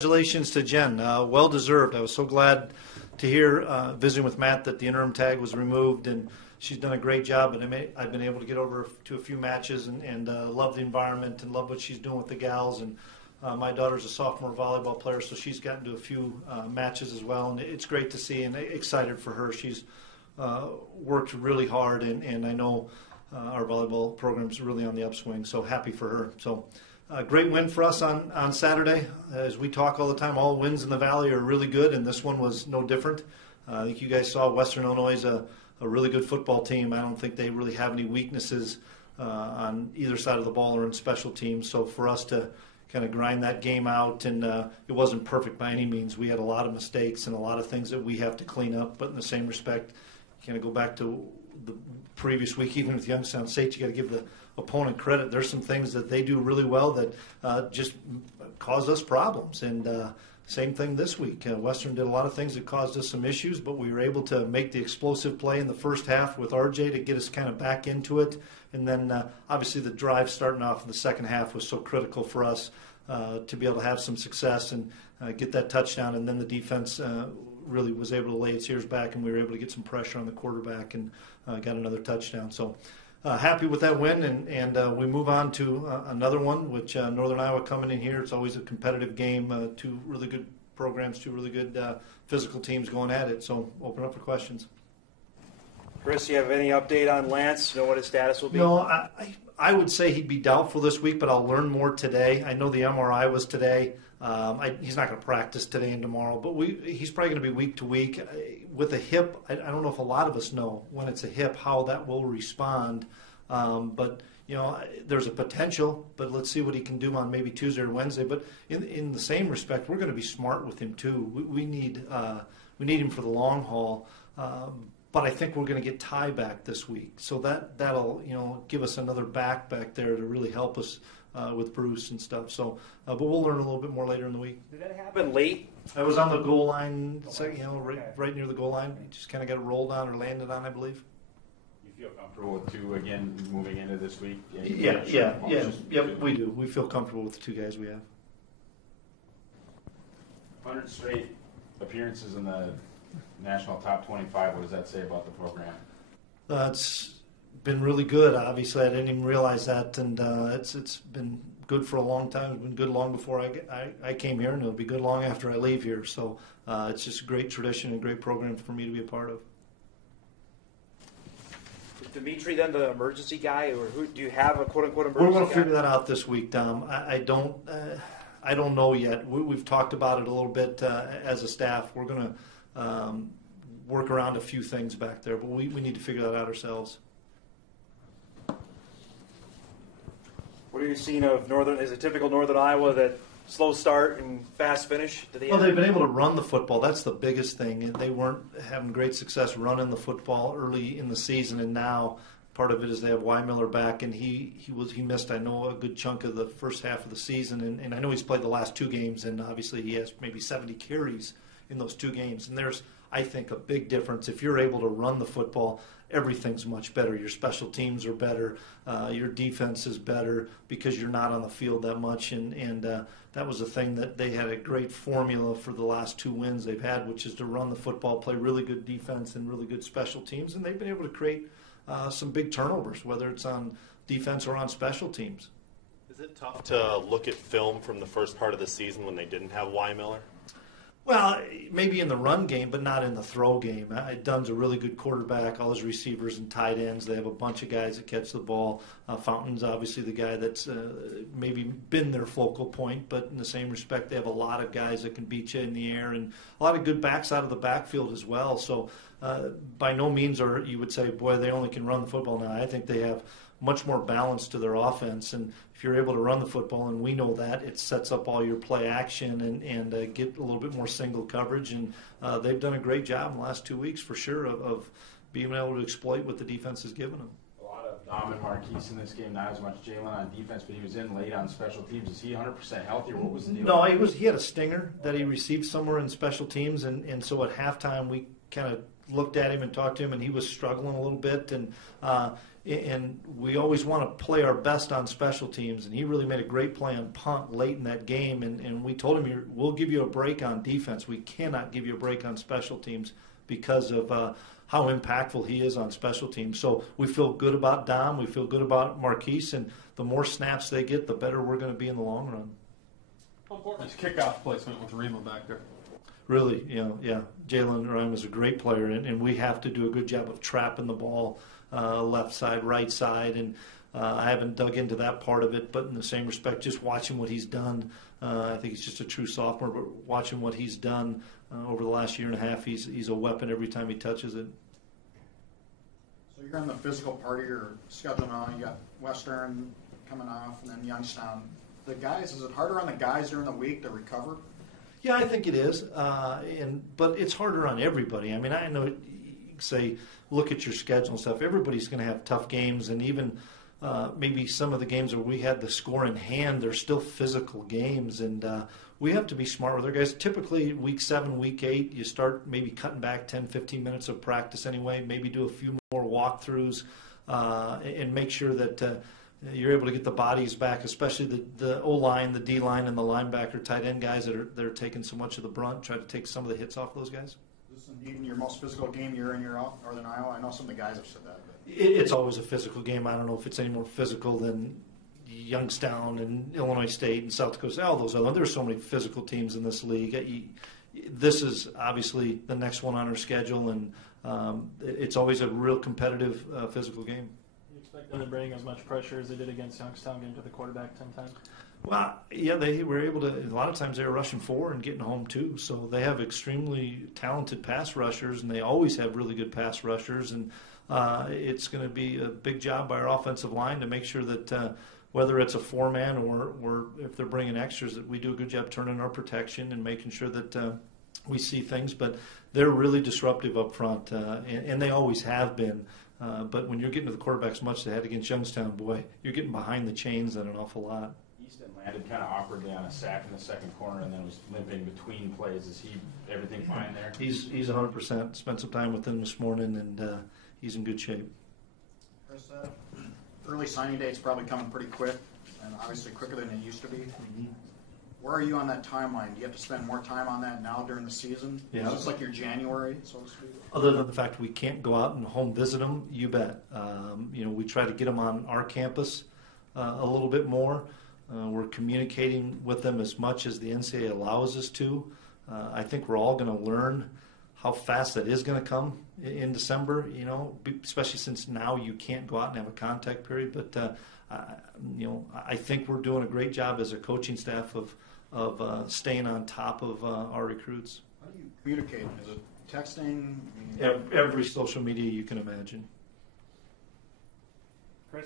Congratulations to Jen. Well deserved. I was so glad to hear, visiting with Matt, that the interim tag was removed, and she's done a great job. And I've been able to get over to a few matches and love the environment and love what she's doing with the gals. And my daughter's a sophomore volleyball player, so she's gotten to a few matches as well. And it's great to see and excited for her. She's worked really hard, and I know our volleyball program's really on the upswing, so happy for her. So. Great win for us on Saturday. As we talk all the time, all wins in the Valley are really good, and this one was no different. I think you guys saw Western Illinois is a really good football team. I don't think they really have any weaknesses on either side of the ball or in special teams. So for us to kind of grind that game out, and it wasn't perfect by any means. We had a lot of mistakes and a lot of things that we have to clean up, but in the same respect, you kind of go back to the previous week, even with Youngstown State, you got to give the opponent credit. There's some things that they do really well that just cause us problems. And same thing this week. Western did a lot of things that caused us some issues, but we were able to make the explosive play in the first half with RJ to get us kind of back into it. And then obviously the drive starting off in the second half was so critical for us to be able to have some success and get that touchdown. And then the defense really was able to lay its ears back, and we were able to get some pressure on the quarterback and got another touchdown. So happy with that win, and we move on to another one, which Northern Iowa coming in here. It's always a competitive game. Two really good programs, two really good physical teams going at it. So open up for questions. Chris, you have any update on Lance? You know what his status will be? No, I would say he'd be doubtful this week, but I'll learn more today. I know the MRI was today. He's not going to practice today and tomorrow, but he's probably going to be week to week. With a hip, I don't know if a lot of us know when it's a hip how that will respond. But, there's a potential, but let's see what he can do on maybe Tuesday or Wednesday. But in the same respect, we're going to be smart with him too. We need him for the long haul. But I think we're going to get Ty back this week, so that'll give us another back there to really help us with Bruce and stuff. So, but we'll learn a little bit more later in the week. Did that happen late? I was on the goal line, right near the goal line. Just kind of got it rolled on or landed on, I believe. You feel comfortable with two again moving into this week? Yeah, we do. We feel comfortable with the two guys we have. 100 straight appearances in the national top 25. What does that say about the program? It's been really good. Obviously, I didn't even realize that, and it's been good for a long time. It's been good long before I came here, and it'll be good long after I leave here. So it's just a great tradition and a great program for me to be a part of. Is Dimitri then the emergency guy, or who do you have a quote-unquote emergency guy? We're going to figure that out this week, Dom. I don't know yet. We've talked about it a little bit as a staff. We're going to work around a few things back there, but we need to figure that out ourselves. What are you seeing of Northern? Is it typical Northern Iowa that slow start and fast finish to the end? Well, they've been able to run the football. That's the biggest thing. They weren't having great success running the football early in the season, and now part of it is they have Weimiller back, and he missed, I know, a good chunk of the first half of the season, and I know he's played the last two games, and obviously he has maybe 70 carries in those two games. And there's, I think, a big difference. If you're able to run the football, everything's much better. Your special teams are better. Your defense is better because you're not on the field that much. And that was a thing that they had a great formula for the last two wins they've had, which is to run the football, play really good defense and really good special teams. And they've been able to create some big turnovers, whether it's on defense or on special teams. Is it tough to look at film from the first part of the season when they didn't have Weimiller? Well, maybe in the run game, but not in the throw game. Dunn's a really good quarterback. All his receivers and tight ends, they have a bunch of guys that catch the ball. Fountain's obviously the guy that's maybe been their focal point, but in the same respect, they have a lot of guys that can beat you in the air and a lot of good backs out of the backfield as well. So by no means are you would say, boy, they only can run the football now. I think they have much more balance to their offense, and if you're able to run the football, and we know that, it sets up all your play action and get a little bit more single coverage, and they've done a great job in the last 2 weeks for sure of being able to exploit what the defense has given them. A lot of Dom and Marquise in this game, not as much Jalen on defense, but he was in late on special teams. Is he 100% healthy, or what was the deal? No, he had a stinger that he received somewhere in special teams, and so at halftime we kind of looked at him and talked to him, and he was struggling a little bit. And we always want to play our best on special teams, and he really made a great play on punt late in that game. And we told him, we'll give you a break on defense. We cannot give you a break on special teams because of how impactful he is on special teams. So we feel good about Dom. We feel good about Marquise, and the more snaps they get, the better we're going to be in the long run. How important is kickoff placement with Remo back there? Really, Jalen Ryan is a great player, and we have to do a good job of trapping the ball left side, right side, and I haven't dug into that part of it, but in the same respect, just watching what he's done, I think he's just a true sophomore, but watching what he's done over the last year and a half, he's a weapon every time he touches it. So you're in the physical part of your schedule now. You got Western coming off, and then Youngstown. The guys, is it harder on the guys during the week to recover? Yeah, I think it is, but it's harder on everybody. I mean, I know, say, look at your schedule and stuff. Everybody's going to have tough games, and even maybe some of the games where we had the score in hand, they're still physical games, and we have to be smart with our guys. Typically, week 7, week 8, you start maybe cutting back 10, 15 minutes of practice anyway, maybe do a few more walkthroughs and make sure that you're able to get the bodies back, especially the O-line, the D-line, and the linebacker, tight end guys that are taking so much of the brunt, try to take some of the hits off those guys. Is this indeed your most physical game year in, year out, Northern Iowa? I know some of the guys have said that. But. It's always a physical game. I don't know if it's any more physical than Youngstown and Illinois State and South Dakota, all those other ones. There's so many physical teams in this league. This is obviously the next one on our schedule, and it's always a real competitive physical game. You expect them to bring as much pressure as they did against Youngstown, getting to the quarterback 10 times? Well, yeah, they were able to. A lot of times they were rushing 4 and getting home too. So they have extremely talented pass rushers, and they always have really good pass rushers. And it's going to be a big job by our offensive line to make sure that whether it's a 4-man or if they're bringing extras, that we do a good job turning our protection and making sure that we see things. But they're really disruptive up front, and they always have been. But when you're getting to the quarterback as much as they had against Youngstown, boy, you're getting behind the chains in an awful lot. Easton landed kind of awkwardly on a sack in the second corner and then was limping between plays. Is everything fine there? He's 100%. Spent some time with him this morning, and he's in good shape. Chris, early signing date's probably coming pretty quick, and obviously quicker than it used to be. Mm-hmm. Where are you on that timeline? Do you have to spend more time on that now during the season? Yeah. Is this like your January, so to speak? Other than the fact we can't go out and home visit them, you bet. We try to get them on our campus a little bit more. We're communicating with them as much as the NCAA allows us to. I think we're all going to learn how fast that is going to come in December, especially since now you can't go out and have a contact period. But, I think we're doing a great job as a coaching staff of staying on top of our recruits. How do you communicate? Is it texting? Every social media you can imagine.